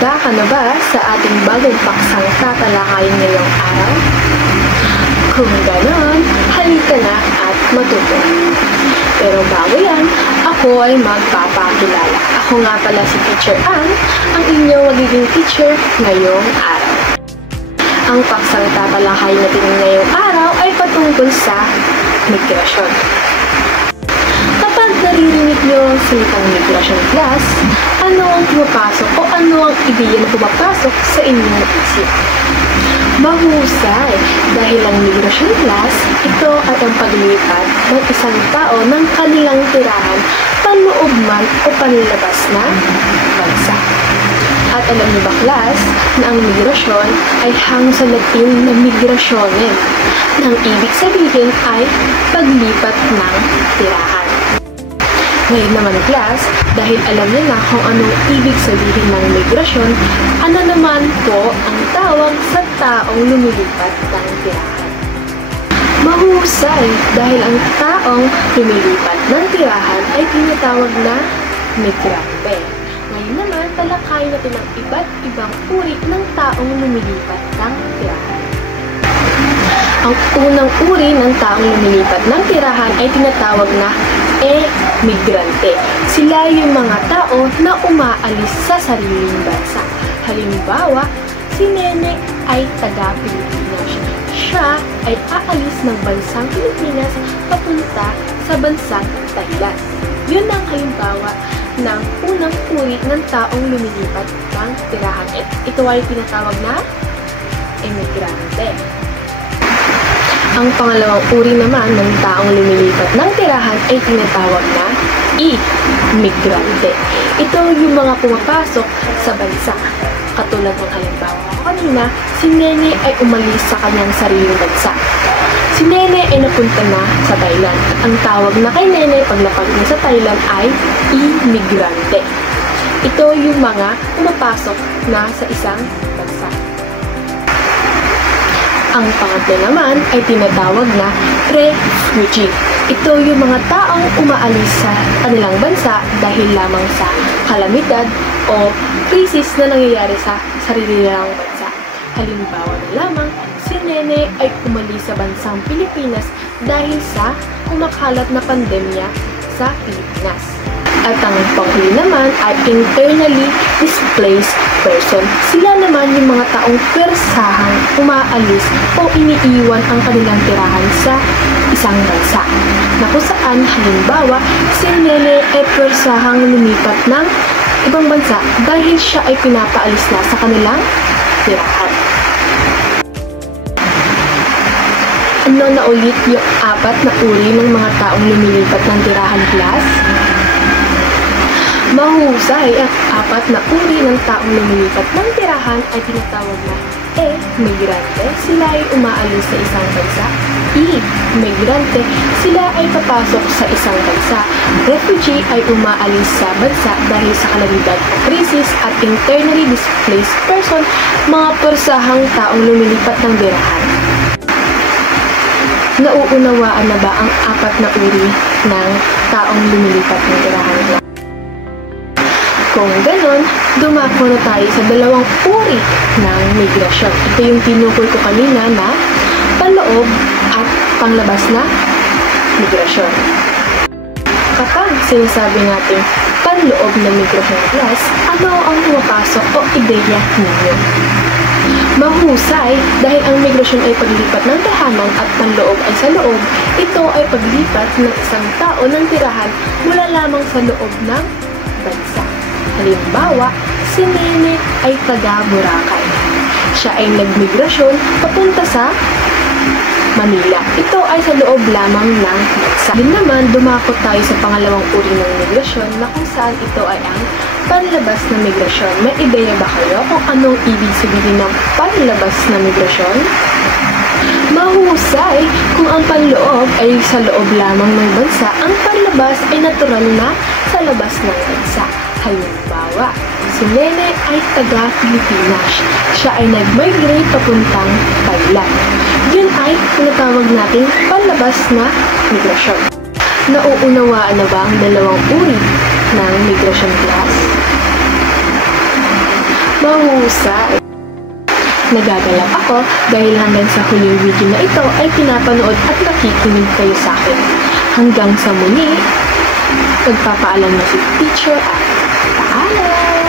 Handa ka na ba sa ating bagong paksang tatalakayin ngayong araw? Kung ganon, halika na at matuto. Pero bago yan, ako ay magpapakilala. Ako nga pala si Teacher Ann, ang inyong magiging teacher ngayong araw. Ang paksang tatalakayin natin ngayong araw ay patungkol sa migrasyon. Kapag naririnig nyo ang salitang migrasyon class, ano ang pumapasok o ano ang ideya na pumapasok sa inyong isip? Mahusay! Dahil ang migrasyon class, ito ay ang paglipat ng isang tao ng kanilang tirahan panloob man o panlabas na bansa. At alam niyo ba class, na ang migrasyon ay hango sa Latin na migrasyonen, nang ibig sabihin ay paglipat ng tirahan. Ngayon naman class, dahil alam niyo na kung anong ibig sabihin ng migrasyon, ano naman po ang tawag sa taong lumilipat ng tirahan? Mahusay! Dahil ang taong lumilipat ng tirahan ay tinatawag na migrante. Ngayon naman, talakayin natin ang iba't ibang uri ng taong lumilipat ng tirahan. Ang unang uri ng taong lumilipat ng tirahan ay tinatawag na emigrante. Sila yung mga tao na umaalis sa sariling bansa. Halimbawa, si Nene ay taga-Pilipinas. Siya ay aalis ng bansang Pilipinas papunta sa bansang Thailand. Yun ang halimbawa ng unang uri ng taong lumilipat ng tirahan. Ito ay tinatawag na emigrante. Ang pangalawang uri naman ng taong lumilipat ng tirahan ay tinatawag na imigrante. Ito yung mga pumapasok sa bansa. Katulad ng halimbawa ko kanina, si Nene ay umalis sa kanyang sariling bansa. Si Nene ay napunta na sa Thailand. At ang tawag na kay Nene paglapag niya sa Thailand ay imigrante. Ito yung mga pumapasok na sa isang bansa. Ang pangatlo naman ay tinatawag na refugee. Ito yung mga taong umaalis sa kanilang bansa dahil lamang sa kalamidad o krisis na nangyayari sa sarili nilang bansa. Halimbawa na lamang, si Nene ay umalis sa bansang Pilipinas dahil sa kumakalat na pandemya sa Pilipinas. At ang panghuli naman ay internally displaced person. Sila naman yung mga taong persahang umaalis o iniiwan ang kanilang tirahan sa isang bansa. Na kung saan, halimbawa, si Nene ay persahang lumipat ng ibang bansa dahil siya ay pinapaalis na sa kanilang tirahan. Ano na ulit yung apat na uri ng mga taong lumilipat ng tirahan class? Mahusay! Ang apat na uri ng taong lumilipat ng tirahan ay tinatawag na emigrante. Sila ay umaalis sa isang bansa. Imigrante. Sila ay papasok sa isang bansa. Refugee ay umaalis sa bansa dahil sa kalamidad o krisis. At internally displaced person, mga persahang taong lumilipat ng tirahan. Nauunawaan na ba ang apat na uri ng taong lumilipat ng tirahan? Kung ganon, dumako na tayo sa dalawang uri ng migrasyon. Ito yung tinukoy ko kanina na panloob at panglabas na migrasyon. Kapag sinasabi natin panloob na migrasyon class, ano ang pumapasok o ideya ninyo? Mahusay! Dahil ang migrasyon ay paglipat ng tahanan at panloob ay sa loob, ito ay paglipat ng isang tao ng tirahan mula lamang sa loob ng bansa. Halimbawa, si Nene ay taga Boracay. Siya ay nagmigrasyon papunta sa Manila. Ito ay sa loob lamang ng bansa. Din naman, dumakot tayo sa pangalawang uri ng migrasyon na kung saan ito ay ang panlabas na migrasyon. May ideya ba kayo kung anong ibig sabihin ng panlabas na migrasyon? Mahusay! Kung ang panloob ay sa loob lamang ng bansa, ang panlabas ay natural na sa labas ng bansa. Halimbawa, si Nene ay taga-Pilipinas. Siya ay nag-migrate papuntang Thailand. Yun ay tinatawag nating panlabas na migrasyon. Nauunawaan na ba ang dalawang uri ng migrasyon class? Mahusay! Nagagalak ako dahil hanggang sa huling video na ito ay pinapanood at nakikinig kayo sa akin. Hanggang sa muli, magpapaalam na si teacher at paalam!